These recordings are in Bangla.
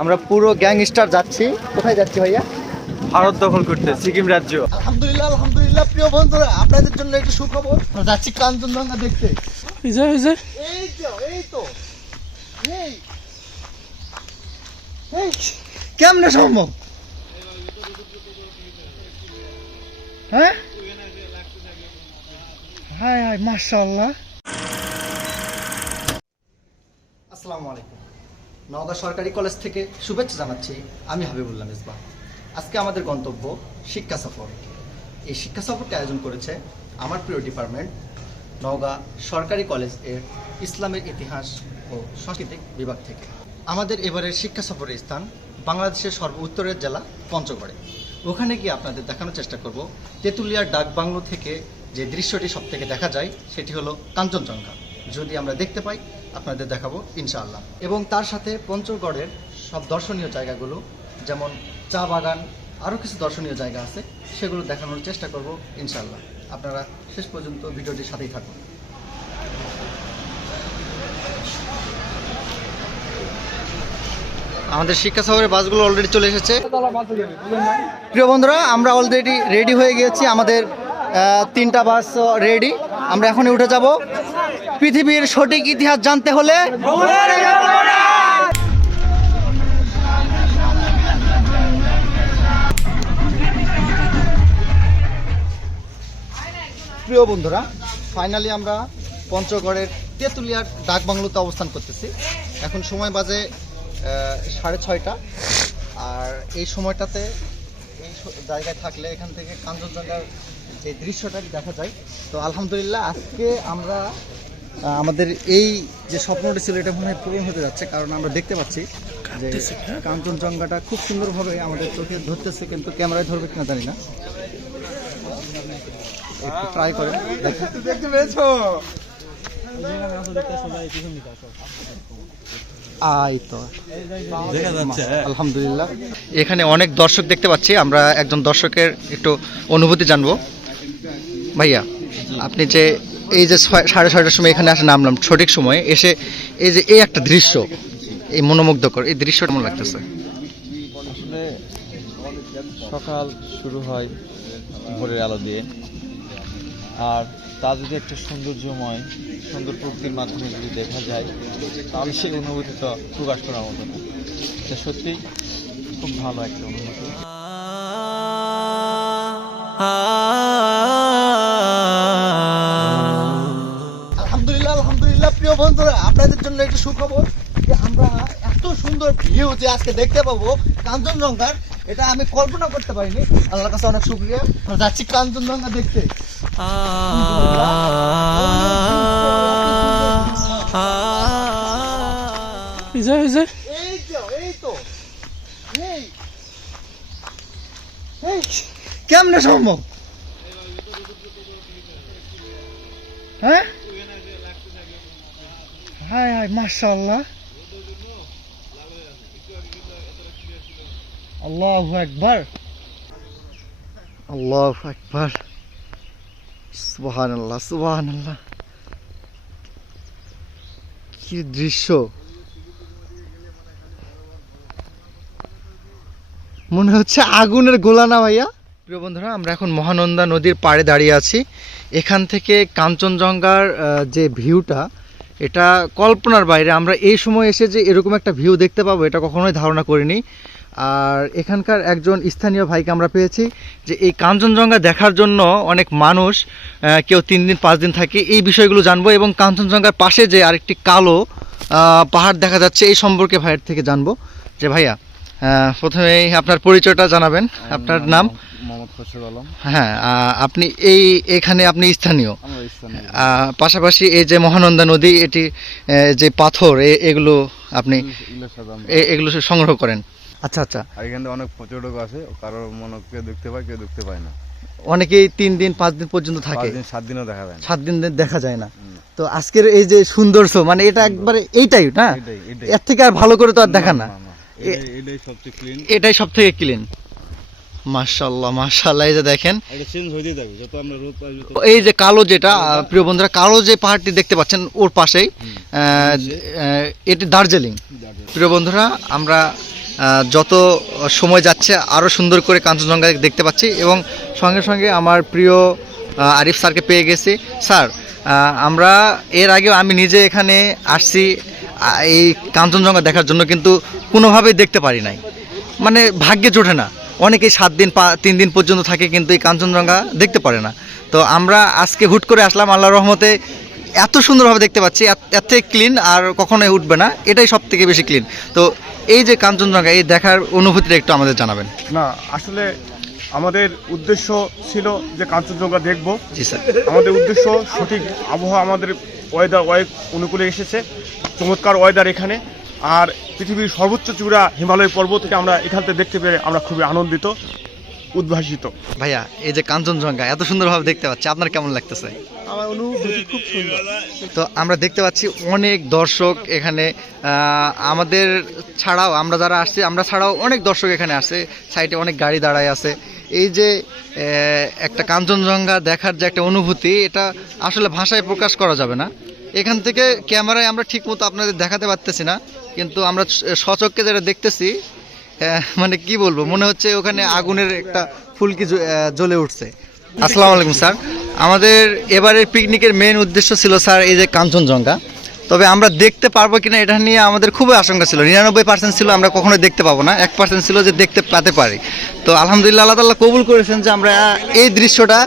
আমরা পুরো গ্যাংস্টার যাচ্ছি। কোথায় যাচ্ছি ভাইয়া? ভারত দখল করতে সিকিম রাজ্য। আলহামদুলিল্লাহ আলহামদুলিল্লাহ প্রিয় বন্ধুরা আপনাদের জন্য একটু সুখবর। আমরা যাচ্ছি কাঞ্চনজঙ্ঘা দেখতে। এই যে এই যে এই তো এই তো। এই। এই। কেমনে সম্ভব? হ্যাঁ? হায় হায় মাশাআল্লাহ। আসসালামু আলাইকুম। নওগাঁ সরকারি কলেজ থেকে শুভেচ্ছা জানাচ্ছি আমি হাবিবুল্লাহ মিসবাহ আজকে আমাদের গন্তব্য শিক্ষা সফর। এই শিক্ষা সফরটি আয়োজন করেছে আমার প্রিয় ডিপার্টমেন্ট, নওগাঁ সরকারি কলেজের ইসলামের ইতিহাস ও সাংস্কৃতিক বিভাগ থেকে। আমাদের এবারের শিক্ষা সফরের স্থান বাংলাদেশের সর্ব উত্তরের জেলা পঞ্চগড়ে। ওখানে গিয়ে আপনাদের দেখানোর চেষ্টা করব তেঁতুলিয়ার ডাক বাংলো থেকে যে দৃশ্যটি সব থেকে দেখা যায়, সেটি হলো কাঞ্চনজঙ্ঘা। যদি আমরা দেখতে পাই আপনাদের দেখাবো, ইনশাআল্লাহ। এবং তার সাথে পঞ্চগড়ের সব দর্শনীয় জায়গাগুলো, যেমন চা বাগান আরও কিছু দর্শনীয় জায়গা আছে, সেগুলো দেখানোর চেষ্টা করব, ইনশাআল্লাহ। আপনারা শেষ পর্যন্ত ভিডিওটির সাথেই থাকুন। আমাদের শিক্ষা সফরের বাসগুলো অলরেডি চলে এসেছে। প্রিয় বন্ধুরা, আমরা অলরেডি রেডি হয়ে গিয়েছি। আমাদের তিনটা বাস রেডি আমরা এখনই উঠে যাব। পৃথিবীর সঠিক ইতিহাস জানতে হলে প্রিয় বন্ধুরা ফাইনালি আমরা পঞ্চগড়ের তেঁতুলিয়ার ডাক বাংলোতে অবস্থান করতেছি। এখন সময় বাজে সাড়ে ছয়টা। আর এই সময়টাতে এই জায়গায় থাকলে এখান থেকে কাঞ্চনজঙ্ঘার যে দৃশ্যটা দেখা যায়। তো আলহামদুলিল্লাহ, আজকে আমরা আমাদের এই যে স্বপ্নটি ছিল এটা মনে হয় পূরণ হতে যাচ্ছে কারণ আমরা দেখতে পাচ্ছি যে কাঞ্চনজঙ্ঘাটা খুব সুন্দরভাবে আমাদের চোখে ধরতেছে কিন্তু ক্যামেরায় ধরবে কিনা জানি না। একটু ট্রাই করেন দেখতে পেয়েছ? তো। আলহামদুলিল্লাহ। এখানে অনেক দর্শক দেখতে পাচ্ছি আমরা একজন দর্শকের একটু অনুভূতি জানব। ভাইয়া আপনি যে এই যে ছয়- সাড়ে ছয়টার সময় এখানে আসে নামলাম সঠিক সময়ে এসে এই যে এই একটা দৃশ্য এই মনোমুগ্ধকর এই দৃশ্য কেমন লাগতেছে? আসলে সকাল শুরু হয় ভোরের আলো দিয়ে। আর তা যদি একটা সৌন্দর্যময় সুন্দর প্রকৃতির মাধ্যমে যদি দেখা যায় তাহলে সেই অনুভূতি তো প্রকাশ করার মতো না। এটা সত্যি খুব ভালো একটা অনুভূতি। বন্ধুরা আপনাদের জন্য একটু সুখবর যে আমরা এত সুন্দর ভিউ যে আজকে দেখতে পাবো কাঞ্চনজঙ্ঘার এটা আমি কল্পনা করতে পারিনি আল্লাহর কাছে অনেক শুক্রিয়া আমরা যাচ্ছি কাঞ্চনজঙ্ঘা দেখতে এই তো কেমনে সম্ভব হায় মাশাআল্লাহ আল্লাহু আকবার আল্লাহু আকবার সুবহানাল্লাহ সুবহানাল্লাহ কি দৃশ্য মনে হচ্ছে আগুনের গোলা না ভাইয়া? প্রিয় বন্ধুরা আমরা এখন মহানন্দা নদীর পাড়ে দাঁড়িয়ে আছি। এখান থেকে কাঞ্চনজঙ্ঘার যে ভিউটা এটা কল্পনার বাইরে। আমরা এই সময় এসে যে এরকম একটা ভিউ দেখতে পাবো এটা কখনোই ধারণা করিনি। আর এখানকার একজন স্থানীয় ভাইকে আমরা পেয়েছি যে এই কাঞ্চনজঙ্ঘা দেখার জন্য অনেক মানুষ কেউ তিন দিন পাঁচ দিন থাকে। এই বিষয়গুলো জানব এবং কাঞ্চনজঙ্ঘার পাশে যে আরেকটি কালো পাহাড় দেখা যাচ্ছে এই সম্পর্কে ভাইয়ের থেকে জানব। যে ভাইয়া প্রথমেই আপনার পরিচয়টা জানাবেন আপনার নাম। মোহাম্মদ আলম। হ্যাঁ আপনি এই এখানে আপনি স্থানীয়। পাশাপাশি এই যে মহানন্দা নদী এটি যে পাথর এগুলো আপনি এগুলো সংগ্রহ করেন। আচ্ছা আচ্ছা। এখানে অনেক পর্যটক আছে কারোর মনে কেউ দেখতে পায় কেউ দেখতে পায় না। অনেকেই তিন দিন পাঁচ দিন পর্যন্ত থাকে। সাত দিনও দেখা যায় না। সাত দিন দেখা যায় না। তো আজকের এই যে সৌন্দর্য মানে এটা একবারে এইটাই না? এর থেকে আর ভালো করে তো আর দেখা না এটাই- সবচেয়ে ক্লিন এটাই সব থেকে ক্লিন মাশাল্লাহ মাশাল্লাহ এই যে দেখেন এই যে কালো যেটা প্রিয় বন্ধুরা কালো যে পাহাড়টি দেখতে পাচ্ছেন ওর পাশেই এটি দার্জিলিং। প্রিয় বন্ধুরা আমরা যত সময় যাচ্ছে আরও সুন্দর করে কাঞ্চনজঙ্ঘা দেখতে পাচ্ছি এবং সঙ্গে সঙ্গে আমার প্রিয় আরিফ স্যারকে পেয়ে গেছি। স্যার আমরা এর আগেও আমি নিজে এখানে আসছি এই কাঞ্চনজঙ্ঘা দেখার জন্য কিন্তু কোনোভাবেই দেখতে পারি নাই। মানে ভাগ্যে জোটে না। অনেকেই সাত দিন তিন দিন পর্যন্ত থাকে কিন্তু এই কাঞ্চনজঙ্ঘা দেখতে পারে না। তো আমরা আজকে হুট করে আসলাম আল্লাহ রহমতে। এত সুন্দরভাবে দেখতে পাচ্ছি এত- এত থেকে ক্লিন আর কখনোই উঠবে না। এটাই সব থেকে বেশি ক্লিন তো এই যে কাঞ্চনজঙ্ঘা এই দেখার অনুভূতিটা একটু আমাদের জানাবেন। না আসলে আমাদের উদ্দেশ্য ছিল যে কাঞ্চনজঙ্ঘা দেখব। জি স্যার। আমাদের উদ্দেশ্য সঠিক আবহাওয়া আমাদের ওয়েদার ওয়েব অনুকূলে এসেছে। চমৎকার ওয়েদার এখানে। আর পৃথিবীর সর্বোচ্চ চূড়া হিমালয় পর্বতকে আমরা এখান থেকে দেখতে পেরে আমরা খুবই আনন্দিত উদ্ভাসিত। ভাইয়া এই যে কাঞ্চনজঙ্ঘা এত সুন্দরভাবে দেখতে পাচ্ছি আপনার কেমন লাগতেছে? আমার অনুভূতি খুব সুন্দর। তো আমরা দেখতে পাচ্ছি অনেক দর্শক এখানে আমাদের ছাড়াও আমরা যারা আসছি আমরা ছাড়াও অনেক দর্শক এখানে আসছে সাইডে অনেক গাড়ি দাঁড়ায় আছে। এই যে একটা কাঞ্চনজঙ্ঘা দেখার যে একটা অনুভূতি এটা আসলে ভাষায় প্রকাশ করা যাবে না। এখান থেকে ক্যামেরায় আমরা ঠিক মতো আপনাদের দেখাতে পারতেছি না। কিন্তু আমরা সচককে যেটা দেখতেছি মানে কি বলব, মনে হচ্ছে ওখানে আগুনের একটা ফুলকি জ্বলে উঠছে। আসসালামু আলাইকুম, স্যার। আমাদের এবারের পিকনিকের মেন উদ্দেশ্য ছিল, স্যার, এই যে কাঞ্চনজঙ্ঘা। তবে আমরা দেখতে পারব কিনা এটা নিয়ে আমাদের খুবই আশঙ্কা ছিল। নিরানব্বই পার্সেন্ট ছিল, আমরা কখনোই দেখতে পাবো না। এক পার্সেন্ট ছিল যে দেখতে পেতে পারি। তো আলহামদুলিল্লাহ আল্লাহ তাল্লাহ কবুল করেছেন যে আমরা এই দৃশ্যটা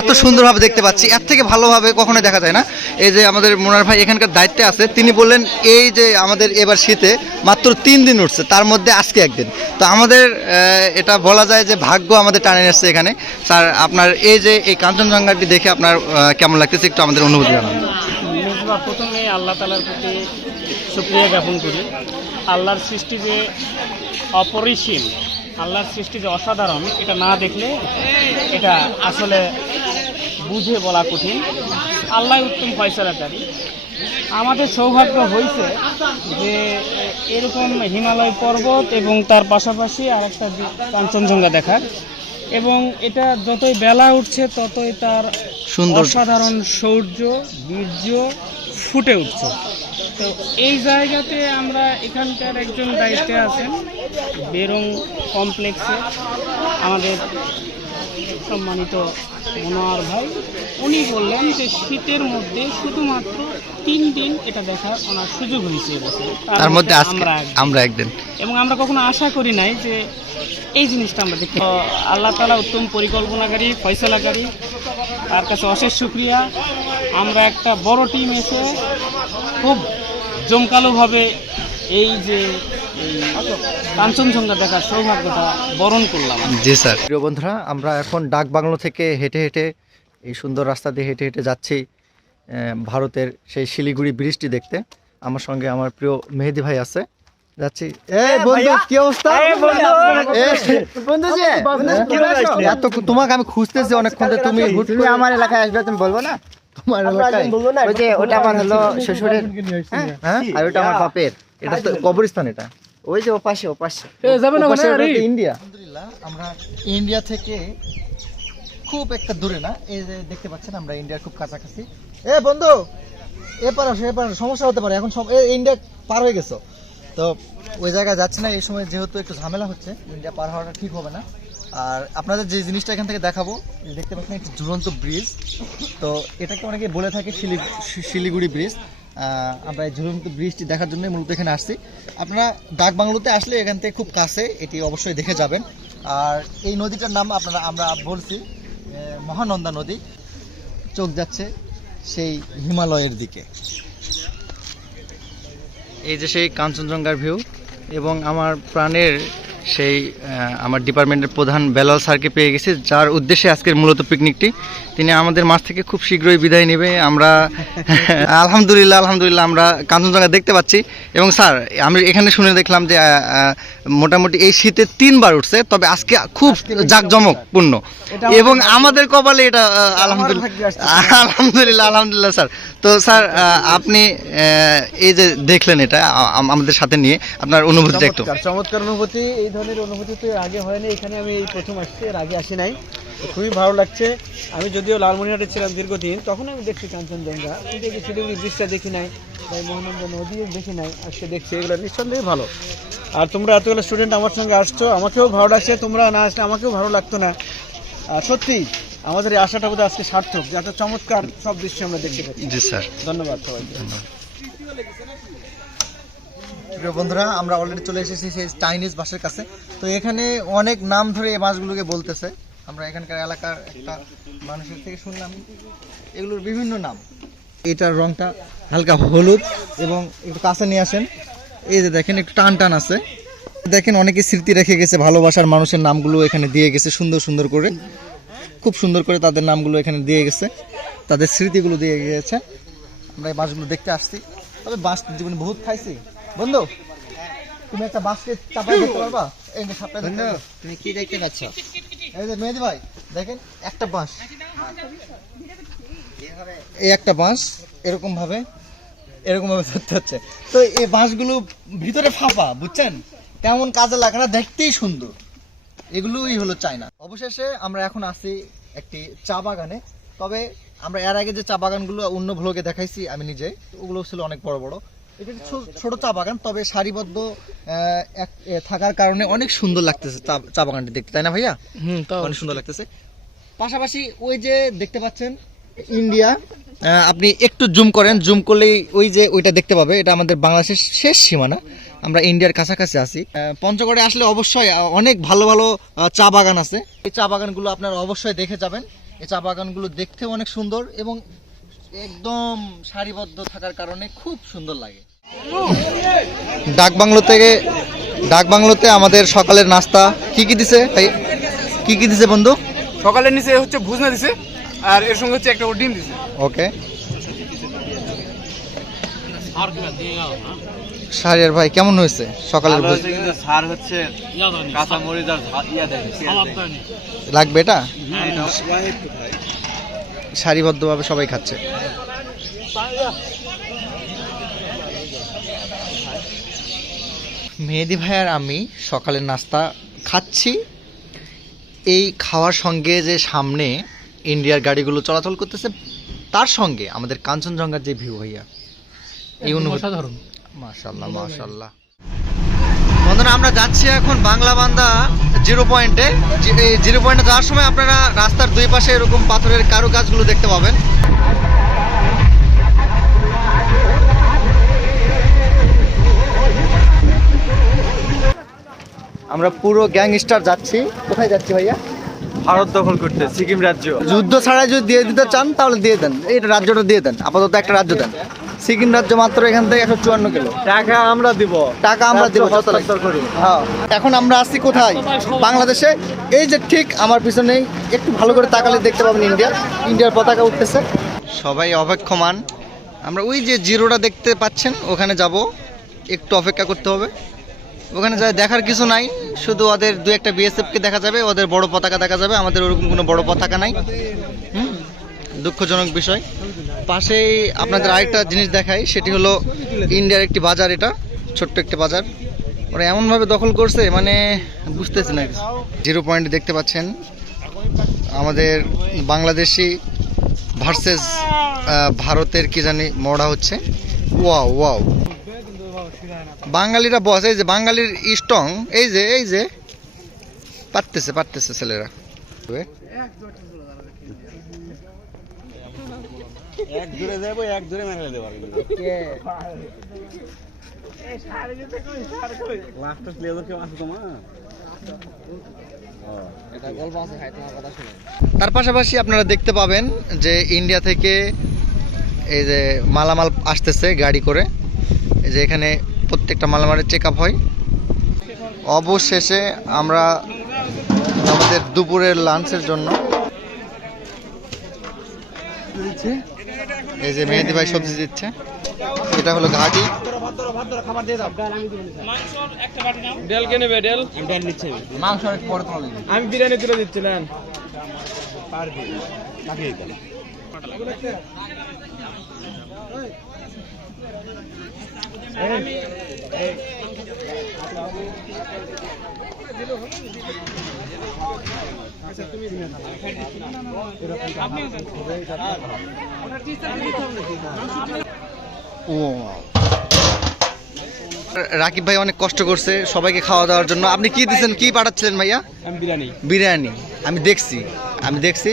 এত সুন্দরভাবে দেখতে পাচ্ছি। এর থেকে ভালোভাবে কখনোই দেখা যায় না। এই যে আমাদের মোনার ভাই এখানকার দায়িত্বে আছে, তিনি বললেন, এই যে আমাদের এবার শীতে মাত্র তিন দিন উঠছে, তার মধ্যে আজকে একদিন। তো আমাদের এটা বলা যায় যে ভাগ্য আমাদের টানে আসছে এখানে। স্যার, আপনার এই যে এই কাঞ্চনজঙ্ঘাটি দেখে আপনার কেমন লাগতেছে একটু আমাদের অনুভূতি জানান। প্রথমে আল্লাহ তালার প্রতি সুক্রিয়া জ্ঞাপন করি। আল্লাহর সৃষ্টি যে অপরিসীম, আল্লাহর সৃষ্টি যে অসাধারণ, এটা না দেখলে এটা আসলে বুঝে বলা কঠিন। আল্লাহ উত্তম ফয়সালাকারী। আমাদের সৌভাগ্য হয়েছে যে এরকম হিমালয় পর্বত এবং তার পাশাপাশি আর একটা কাঞ্চনজঙ্ঘা দেখার এবং এটা যতই বেলা উঠছে ততই তার সুন্দর সাধারণ সৌর্য বীর্য ফুটে উঠছে। তো এই জায়গাতে আমরা এখানকার একজন দায়িত্বে আছেন বেরং কমপ্লেক্সে আমাদের সম্মানিত মনোয়ার ভাই উনি বললেন যে শীতের মধ্যে শুধুমাত্র তিন দিন এটা দেখার ওনার সুযোগ হয়েছে এবছর তার মধ্যে আমরা একদিন। আমরা একদিন। এবং আমরা কখনো আশা করি নাই যে এই জিনিসটা আমরা দেখি আল্লাহ তালা উত্তম পরিকল্পনাকারী ফয়সলাকারী তার কাছে অশেষ শুক্রিয়া। আমরা একটা বড় টিম এসে খুব জমকালোভাবে এই যে কাঞ্চনজঙ্ঘা দেখার সৌভাগ্যটা বরণ করলাম। জি স্যার। প্রিয় বন্ধুরা আমরা এখন ডাক বাংলো থেকে হেঁটে হেঁটে এই সুন্দর রাস্তা দিয়ে হেঁটে হেঁটে যাচ্ছি ভারতের সেই শিলিগুড়ি ব্রিজটি দেখতে। আমার সঙ্গে আমার প্রিয় মেহেদি ভাই আছে। যাচ্ছি। এই বন্ধু কি অবস্থা? এত তোমাকে আমি খুঁজতেছি অনেকক্ষণ তুমি আমার এলাকায় আসবে তুমি বলব না? তোমার এলাকায়? ওই যে ওটা আমার হলো শ্বশুরের হ্যাঁ হ্যাঁ? আর ওটা আমার বাপের। এটা তো কবরস্থান এটা। ওই যে ওপাশে ওপাশে। ওপাশে ওটা হচ্ছে ইন্ডিয়া। আলহামদুলিল্লাহ আমরা ইন্ডিয়া থেকে খুব একটা দূরে না। এই যে দেখতে পাচ্ছেন আমরা ইন্ডিয়ার খুব কাছাকাছি। এ বন্ধু এ পার আসো এ পার সমস্যা হতে পারে। এখন সব ইন্ডিয়া পার হয়ে গেছো। তো ওই জায়গায় যাচ্ছে না এই সময় যেহেতু একটু ঝামেলা হচ্ছে ইন্ডিয়া পার হওয়াটা ঠিক হবে না। আর আপনাদের যে জিনিসটা এখান থেকে দেখাবো দেখতে পাচ্ছেন একটি ঝুলন্ত ব্রিজ তো এটাকে অনেকে বলে থাকে শিলি- শিলিগুড়ি ব্রিজ আমরা এই ঝুলন্ত ব্রিজটি দেখার জন্য মূলত এখানে আসছি। আপনারা ডাক বাংলোতে আসলে এখান থেকে খুব কাছে, এটি অবশ্যই দেখে যাবেন। আর এই নদীটার নাম আপনারা, আমরা বলছি মহানন্দা নদী। চোখ যাচ্ছে সেই হিমালয়ের দিকে। এই যে সেই কাঞ্চনজঙ্ঘার ভিউ এবং আমার প্রাণের সেই আমার ডিপার্টমেন্টের প্রধান বেলাল স্যারকে পেয়ে গেছি যার উদ্দেশ্যে আজকের মূলত পিকনিকটি। তিনি আমাদের মাছ থেকে খুব শীঘ্রই বিদায় নেবে আমরা আলহামদুলিল্লাহ আলহামদুলিল্লাহ আমরা কাঞ্চনজঙ্ঘা দেখতে পাচ্ছি। এবং স্যার আমি এখানে শুনে দেখলাম যে মোটামুটি এই শীতে তিনবার উঠছে তবে আজকে খুব জাঁকজমকপূর্ণ। এবং আমাদের কপালে এটা আলহামদুলিল্লাহ আলহামদুলিল্লাহ আলহামদুলিল্লাহ স্যার। তো স্যার আপনি এই যে দেখলেন এটা আমাদের সাথে নিয়ে আপনার অনুভূতিটা একটু। চমৎকার চমৎকার অনুভূতি। এই ধরনের অনুভূতি তো এর আগে হয়নি এখানে আমি এই প্রথম আসছি এর আগে আসি নাই। খুবই ভালো লাগছে। আমি যদিও লালমনিরহাটে ছিলাম দীর্ঘদিন তখন আমি দেখছি কাঞ্চনজঙ্ঘা। কিন্তু শিলিগুড়ি দৃশ্যটা দেখি নাই তাই মহানন্দ নদীও দেখি নাই আজকে দেখছি এগুলো নিঃসন্দেহে ভালো। আর তোমরা এতগুলো স্টুডেন্ট আমার সঙ্গে আসছো আমাকেও ভালো লাগছে তোমরা না আসলে আমাকেও ভালো লাগতো না। আর সত্যি আমাদের এই আশাটা বোধহয় আজকে সার্থক যে এত চমৎকার সব দৃশ্য আমরা দেখতে পাচ্ছি। জি স্যার। ধন্যবাদ সবাইকে। প্রিয় বন্ধুরা, আমরা অলরেডি চলে এসেছি সেই চাইনিজ বাসের কাছে। তো এখানে অনেক নাম ধরে এই মাছগুলোকে বলতেছে। আমরা এখানকার এলাকার একটা মানুষের থেকে শুনলাম। এগুলোর বিভিন্ন নাম। এটার রংটা হালকা হলুদ এবং একটু কাছে নিয়ে আসেন। এই যে দেখেন, একটু টান টান আছে। দেখেন, অনেকে স্মৃতি রেখে গেছে ভালোবাসার মানুষের নামগুলো এখানে দিয়ে গেছে, সুন্দর সুন্দর করে। খুব সুন্দর করে তাদের নামগুলো এখানে দিয়ে গেছে। তাদের স্মৃতিগুলো দিয়ে গিয়েছে আমরা এই বাসগুলো দেখতে আসছি। তবে বাস জীবনে বহুত খাইছি। বন্ধু তুমি একটা বাসকে চাপাই দেখতে পারবা? এই যে সাপটা তুমি কি দেখতে পাচ্ছ? এই যে মেহেদি ভাই দেখেন একটা বাঁশ। এই একটা বাঁশ এরকম ভাবে এরকম ভাবে ধরতে হচ্ছে। তো এই বাঁশগুলো ভিতরে ফাঁপা বুঝছেন? তেমন কাজে লাগে না দেখতেই সুন্দর। এগুলোই হলো চায়না। অবশেষে আমরা এখন আছি একটি চা বাগানে। তবে আমরা এর আগে যে চা বাগানগুলো অন্য ভ্লগে দেখাইছি আমি নিজে ওগুলো ছিল অনেক বড় বড়। এটা ছোট চা বাগান তবে সারিবদ্ধ এক- থাকার কারণে অনেক সুন্দর লাগতেছে চা- বাগানটি দেখতে তাই না ভাইয়া? অনেক সুন্দর লাগতেছে। পাশাপাশি ওই যে দেখতে পাচ্ছেন ইন্ডিয়া আপনি একটু জুম করেন জুম করলেই ওই যে ওইটা দেখতে পাবে এটা আমাদের বাংলাদেশের শেষ সীমানা। আমরা ইন্ডিয়ার কাছাকাছি আছি। পঞ্চগড়ে আসলে অবশ্যই অনেক ভালো ভালো চা বাগান আছে। এই চা বাগানগুলো আপনারা অবশ্যই দেখে যাবেন। এই চা বাগানগুলো দেখতে অনেক সুন্দর এবং একদম সারিবদ্ধ থাকার কারণে খুব সুন্দর লাগে। ডাক বাংলো থেকে ডাক বাংলোতে আমাদের সকালের নাস্তা কি কি দিছে? ভাই কি কি দিছে বন্ধু? সকালে নিচে হচ্ছে ভুজনা দিছে আর এর সঙ্গে হচ্ছে একটা ডিম দিছে। ওকে। শাহরিয়ার ভাই কেমন হয়েছে সকালের ভোজ? কিন্তু সার হচ্ছে কাঁচা মরিচ আর ইয়া দেয় লাগবে এটা? সারিবদ্ধভাবে সবাই খাচ্ছে। মেহেদি ভাই আর আমি সকালের নাস্তা খাচ্ছি। এই খাওয়ার সঙ্গে যে সামনে ইন্ডিয়ার গাড়িগুলো চলাচল করতেছে তার সঙ্গে আমাদের কাঞ্চনজঙ্ঘার যে ভিউ ভাইয়া এই অনুভূতি অসাধারণ। মাশাল্লাহ মাশাল্লাহ বন্ধুরা আমরা যাচ্ছি এখন বাংলা বান্দা জিরো পয়েন্টে। এই জিরো পয়েন্টে যাওয়ার সময় আপনারা রাস্তার দুই পাশে এরকম পাথরের কারুকাজগুলো দেখতে পাবেন। আমরা পুরো গ্যাংস্টার যাচ্ছি। কোথায় যাচ্ছি ভাইয়া? ভারত দখল করতে সিকিম রাজ্য। যুদ্ধ ছাড়াই যদি দিয়ে দিতে চান তাহলে দিয়ে দেন। এই রাজ্যটা দিয়ে দেন। আপাতত একটা রাজ্য দেন। সিকিম রাজ্য মাত্র এখান থেকে একশো চুয়ান্ন কিলো। টাকা আমরা দিব। টাকা আমরা দিব হ্যাঁ। এখন আমরা আসছি কোথায়? বাংলাদেশে। এই যে ঠিক আমার পিছনেই একটু ভালো করে তাকালে দেখতে পাবেন ইন্ডিয়া। ইন্ডিয়ার পতাকা উঠতেছে। সবাই অপেক্ষমান। আমরা ওই যে জিরোটা দেখতে পাচ্ছেন ওখানে যাব। একটু অপেক্ষা করতে হবে। ওখানে যা দেখার কিছু নাই। শুধু ওদের দু একটা বিএসএফকে দেখা যাবে, ওদের বড় পতাকা দেখা যাবে, আমাদের ওরকম কোনো বড় পতাকা নাই। দুঃখজনক বিষয়। পাশেই আপনাদের আরেকটা জিনিস দেখাই, সেটি হলো ইন্ডিয়ার একটি বাজার এটা, ছোট্ট একটি বাজার। ওরা এমনভাবে দখল করছে মানে বুঝতেছি না জিরো পয়েন্ট দেখতে পাচ্ছেন, আমাদের বাংলাদেশি ভার্সেস ভারতের কি জানি মরা হচ্ছে। Wow wow. বাঙালিরা বস এই যে বাঙালির স্ট্রং এই যে এই যে পারতেছে পারতেছে ছেলেরা। এক দূরে যাব এক দূরে মেরে দেবো লাস্ট প্লেয়ার কেউ আছে তোমার? তার পাশাপাশি আপনারা দেখতে পাবেন যে ইন্ডিয়া থেকে এই যে মালামাল আসতেছে গাড়ি করে। এই যে এখানে প্রত্যেকটা মালামালের চেক আপ হয়। অবশেষে আমরা আমাদের দুপুরের লাঞ্চের জন্য এই যে মেহেদি ভাই সবজি দিচ্ছে এটা হলো ঘাটি। আমি বিরিয়ানি তুলে দিচ্ছিলেন রাকিব ভাই অনেক কষ্ট করছে সবাইকে খাওয়া দাওয়ার জন্য। আপনি কি দিচ্ছেন? কি পাঠাচ্ছিলেন ভাইয়া? বিরিয়ানি। বিরিয়ানি। আমি দেখছি। আমি দেখছি।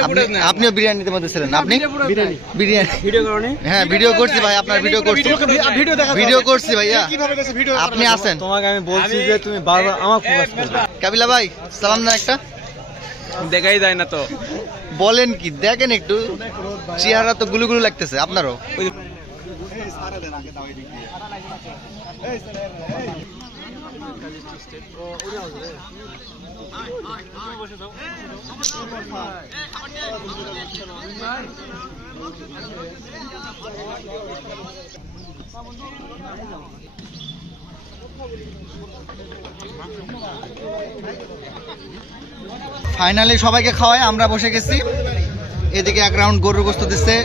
আপনি- আপনিও বিরিয়ানিতে মধ্যে ছিলেন। আপনি? বিরিয়ানি বিরিয়ানি। ভিডিও করনি? হ্যাঁ ভিডিও করছি ভাই আপনার ভিডিও করছি। ভিডিও ভিডিও করছি ভাইয়া। আপনি আছেন তোমাকে আমি বলছি যে তুমি বারবার আমার ফোকাস করবে। কাবিলা ভাই সালাম দেন একটা। দেখাই যায় না তো। বলেন কি দেখেন একটু। চেহারা তো গুলুগুলু লাগতেছে আপনারও। ফাইনালি সবাইকে খাওয়াই, আমরা বসে গেছি। এদিকে এক রাউন্ড গরুর গোস্ত দিচ্ছে।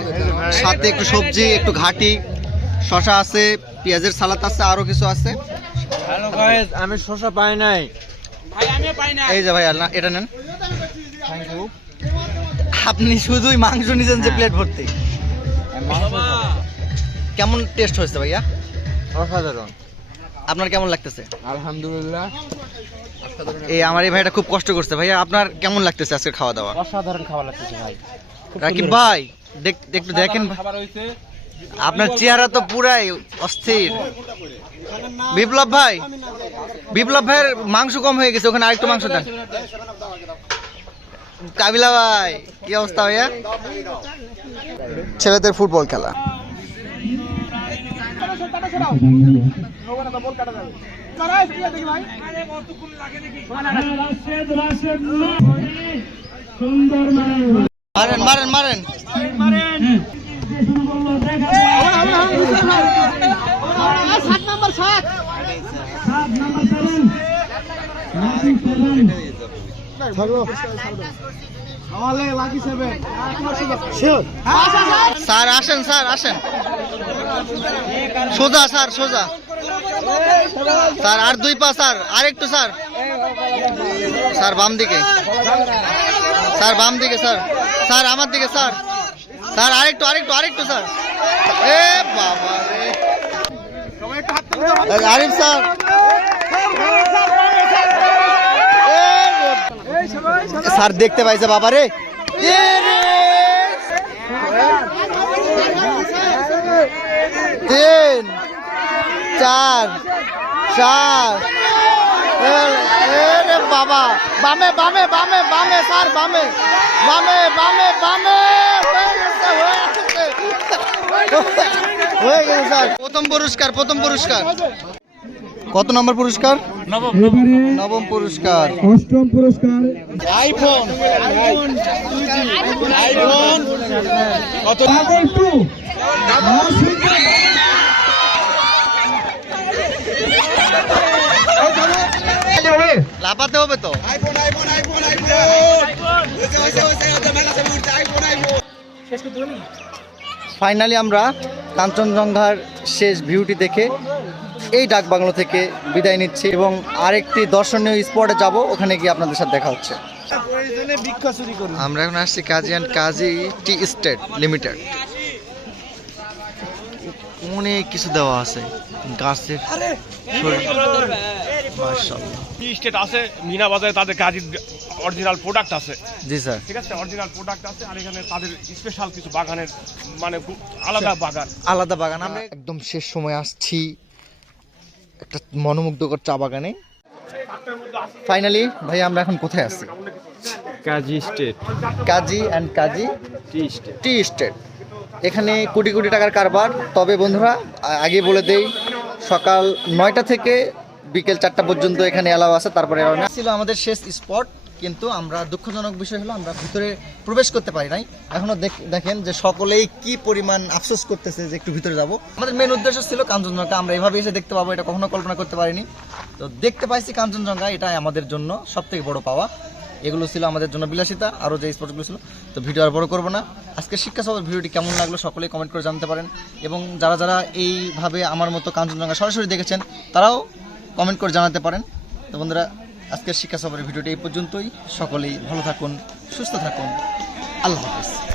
সাথে একটু সবজি, একটু ঘাটি শশা আছে, পেঁয়াজের সালাদ আছে, আরও কিছু আছে। আমি শসা পাই নাই। এই যে এটা নেন। আপনি শুধুই মাংস নিছেন যে প্লেট ভর্তি। কেমন টেস্ট হয়েছে ভাইয়া? অসাধারণ। আপনার কেমন লাগতেছে? আলহামদুলিল্লাহ। এই আমার এই ভাইটা খুব কষ্ট করছে। ভাইয়া আপনার কেমন লাগতেছে আজকে খাওয়া দাওয়া? অসাধারণ খাবার লাগতেছে ভাই। রাকিব ভাই দেখ- একটু দেখেন ভাই। আপনার চেহারা তো পুরাই অস্থির। বিপ্লব ভাই বিপ্লব ভাইয়ের মাংস কম হয়ে গেছে ওখানে আরেকটু মাংস দেন। কাবিলা ভাই কি অবস্থা ভাইয়া? ছেলেদের ফুটবল খেলা। মারেন মারেন মারেন। স্যার আসেন স্যার আসেন। সোজা স্যার সোজা স্যার আর দুই পা স্যার আর একটু স্যার স্যার বাম দিকে স্যার বাম দিকে স্যার স্যার আমার দিকে স্যার স্যার আরেকটু আরেকটু আরেকটু স্যার এ বাবা রে এই আরিফ স্যার এ রে। স্যার দেখতে পাইছে বাবা রে এ রে। তিন চার চার এ- এ রে বাবা বামে বামে বামে বামে স্যার বামে বামে বামে বামে হয়ে গেছে স্যার প্রথম পুরস্কার প্রথম পুরস্কার। কত নম্বর পুরস্কার? নবম পুরস্কার। অষ্টম পুরস্কার। আইফোন। আইফোন। লাফাতে হবে তো। ফাইনালি আমরা কাঞ্চনজঙ্ঘার শেষ ভিউটি দেখে এই ডাক বাংলো থেকে বিদায় নিচ্ছি এবং আরেকটি দর্শনীয় স্পটে যাব ওখানে গিয়ে আপনাদের সাথে দেখা হচ্ছে। আমরা এখন আসছি Kazi and Kazi tea estate limited অনেক কিছু দেওয়া আছে গাছের টি স্টেট আছে মিনা বাজারে তাদের কাজের অরিজিনাল প্রোডাক্ট আছে। জি স্যার। ঠিক আছে? অরিজিনাল প্রোডাক্ট আছে আর এখানে তাদের স্পেশাল কিছু বাগানের মানে আলাদা বাগান। আলাদা বাগান। আমরা একদম শেষ সময় আসছি একটা মনোমুগ্ধকর চা বাগানে। ফাইনালি ভাই আমরা এখন কোথায় আছি? Kazi estate. Kazi and Kazi tea estate. Tea estate. এখানে কোটি কোটি টাকার কারবার। তবে বন্ধুরা আগে বলে দেই সকাল নয়টা থেকে বিকেল চারটা পর্যন্ত এখানে এলাও আছে তারপরে এলাও না ছিল আমাদের শেষ স্পট কিন্তু আমরা দুঃখজনক বিষয় হলো আমরা ভিতরে প্রবেশ করতে পারি নাই। এখনও দেখ- দেখেন যে সকলেই কি পরিমাণ আফসোস করতেছে যে একটু ভিতরে যাব। আমাদের মেন উদ্দেশ্য ছিল কাঞ্চনজঙ্ঘা। আমরা এভাবে এসে দেখতে পাবো, এটা কখনো কল্পনা করতে পারিনি। তো দেখতে পাইছি কাঞ্চনজঙ্ঘা, এটাই আমাদের জন্য সব থেকে বড় পাওয়া। এগুলো ছিল আমাদের জন্য বিলাসিতা, আরও যে স্পটগুলো ছিল। তো ভিডিও আর বড় করব না। আজকে শিক্ষা সভার ভিডিওটি কেমন লাগল সকলেই কমেন্ট করে জানতে পারেন। এবং যারা যারা এইভাবে আমার মতো কাঞ্চনজঙ্ঘা সরাসরি দেখেছেন, তারাও কমেন্ট করে জানাতে পারেন। তো বন্ধুরা আজকের শিক্ষা সফরের ভিডিওটি এই পর্যন্তই। সকলেই ভালো থাকুন সুস্থ থাকুন। আল্লাহ হাফিজ।